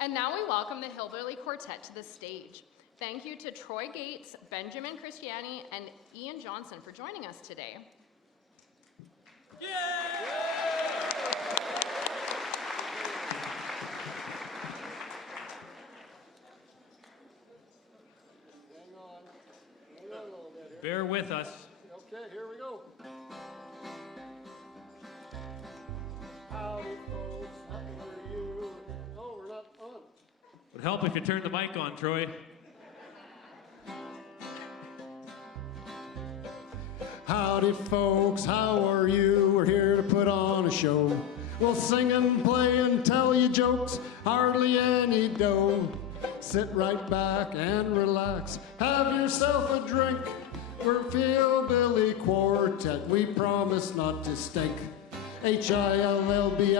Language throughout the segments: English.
And now we welcome the Hillbilly Quartet to the stage. Thank you to Troy Gates, Benjamin Christiani, and Ian Johnson for joining us today. Yeah! Hang on a little bit here. Bear with us. Okay, here we go. Howdy, folks. How are you? Oh, we're not on. Would help if you turned the mic on, Troy. Howdy, folks. How are you? We're here to put on a show. We'll sing and play and tell you jokes. Hardly any dough. Sit right back and relax. Have yourself a drink. We're Hillbilly Quartet. We promise not to stink. Hillbilly,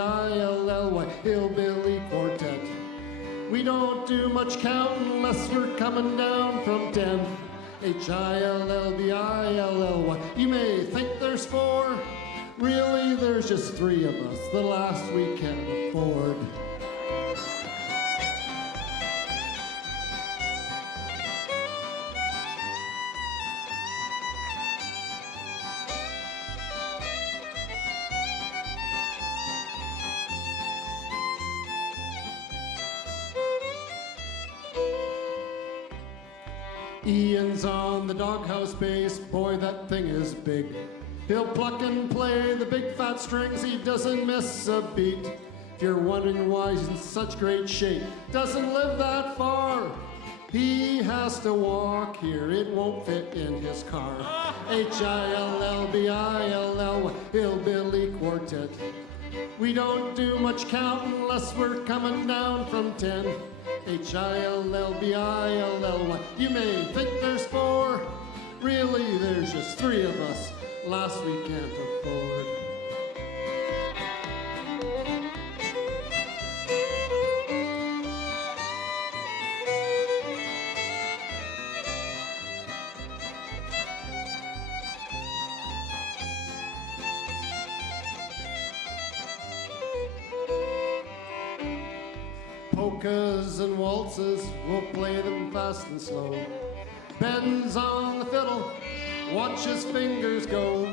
Hillbilly Quartet. We don't do much counting unless we're coming down from 10. Hillbilly. You may think there's 4. Really, there's just 3 of us. The last we can afford. Ian's on the doghouse bass, boy that thing is big. He'll pluck and play the big fat strings, he doesn't miss a beat. If you're wondering why he's in such great shape, doesn't live that far. He has to walk here, it won't fit in his car. Hillbilly, Hillbilly Quartet. We don't do much counting unless we're coming down from 10. Hillbilly. You may think there's 4. Really, there's just 3 of us. Last we can't afford. Polkas and waltzes, we'll play them fast and slow. Ben's on the fiddle, watch his fingers go.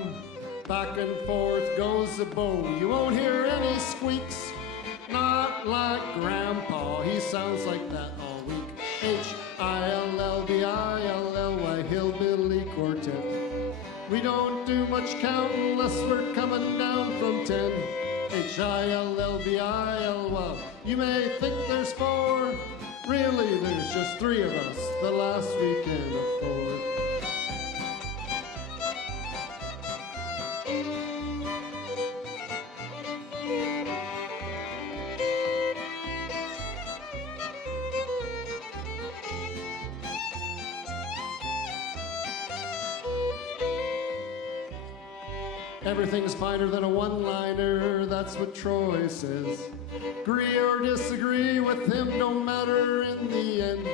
Back and forth goes the bow. You won't hear any squeaks, not like Grandpa. He sounds like that all week. Hillbilly, Hillbilly Quartet. We don't do much counting unless we're coming down from 10. Hillbilly. You may think there's 4. Really, there's just 3 of us. The last we can afford. Everything's finer than a one-liner, that's what Troy says. Agree or disagree with him, don't matter in the end.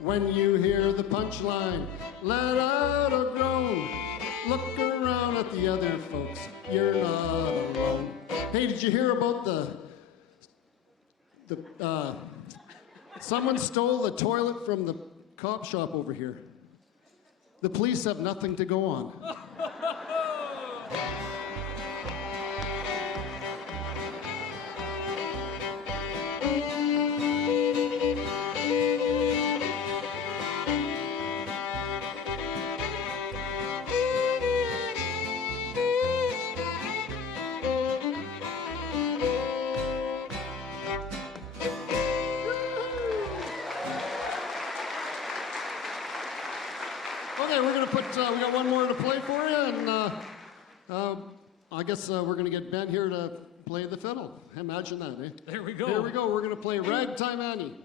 When you hear the punchline, let out a groan. Look around at the other folks, you're not alone. Hey, did you hear about someone stole the toilet from the cop shop over here? The police have nothing to go on. Okay, we're gonna we got one more to play for you, and I guess we're gonna get Ben here to play the fiddle. Imagine that, eh? There we go. Here we go, we're gonna play Ragtime Annie.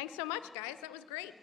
Thanks so much, guys. That was great.